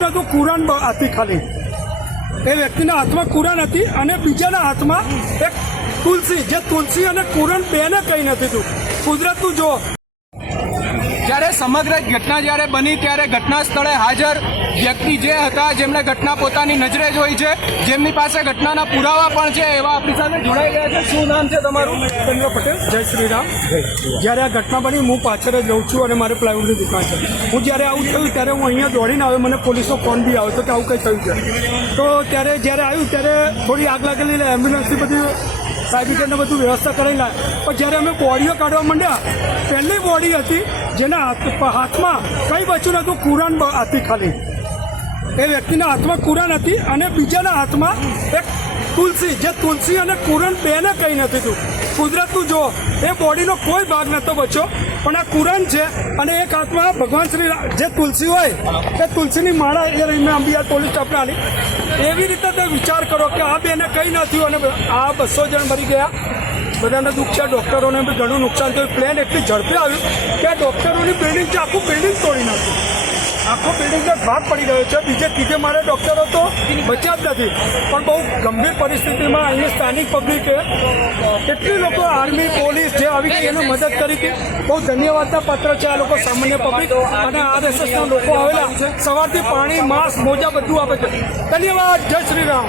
તો કુરાન હતી ખાલી એ વ્યક્તિના હાથમાં કુરાન હતી અને બીજાના હાથમાં એક તુલસી, જે તુલસી અને કુરાન બેને કંઈ નથી થયું. કુદરતનું જો જ્યારે સમગ્ર ઘટના જ્યારે બની ત્યારે ઘટના સ્થળે હાજર વ્યક્તિ જે હતા, જેમણે ઘટના પોતાની નજરે જોઈ છે, જેમની પાસે ઘટનાના પુરાવા પણ છે, એવા આપણી સાથે જોડાઈ ગયા છે. શું નામ છે તમારું? ચંદ્ર પટેલ. જય શ્રી રામ. જ્યારે આ ઘટના બની હું પાછળ જ રહું છું અને મારે પ્લાયવુડની દુકાન છે. હું જ્યારે આવું થયું ત્યારે હું અહીંયા દોડીને આવ્યો, મને પોલીસનો ફોન બી આવ્યો હતો કે આવું કંઈ થયું છે. તો ત્યારે જ્યારે આવ્યું ત્યારે થોડી આગ લાગેલી એમ્બ્યુલન્સની બધી સાયબીટરને બધું વ્યવસ્થા કરેલી. પણ જ્યારે અમે બોડીઓ કાઢવા માંડ્યા, પહેલી બોડી હતી જેના હાથમાં કંઈ બચ્યું નહોતું, કુરાન હતી ખાલી. એ વ્યક્તિના હાથમાં કુરાન હતી અને બીજાના હાથમાં એક તુલસી, જે તુલસી અને કુરાન બેને કંઈ નથી થયું. કુદરતનું જો એ બોડીનો કોઈ ભાગ નહોતો બચ્યો, પણ આ કુરાન છે અને એક હાથમાં ભગવાન શ્રી જે તુલસી હોય એ તુલસીની માળા એ રહીને અંબિયાર પોલીસ સ્ટાફને આલી. એવી રીતે તે વિચાર કરો કે આ બેને કંઈ ન થયું અને આ 200 જણ મરી ગયા. બધાને દુઃખ છે, ડૉક્ટરોને બી ઘણું નુકસાન થયું. પ્લેન એટલી ઝડપે આવ્યું કે આ ડૉક્ટરોની બિલ્ડિંગ છે, આખું બિલ્ડિંગ તોડી નાખ્યું. આખો બિલ્ડિંગનો ભાગ પડી રહ્યો છે. બીજે ત્રીજે મારે ડૉક્ટરો તો બચ્યા જ નથી, પણ બહુ ગંભીર પરિસ્થિતિમાં અહીંયા સ્થાનિક પબ્લિકે કેટલી લોકો, આર્મી, પોલીસ જે આવી ગઈ એને મદદ કરી કે બહુ ધન્યવાદના પાત્ર છે. આ લોકો સામાન્ય પબ્લિક અને RSSના લોકો આવેલા સવારથી પાણી, માસ્ક, મોજા બધું આપે છે. ધન્યવાદ. જય શ્રી રામ.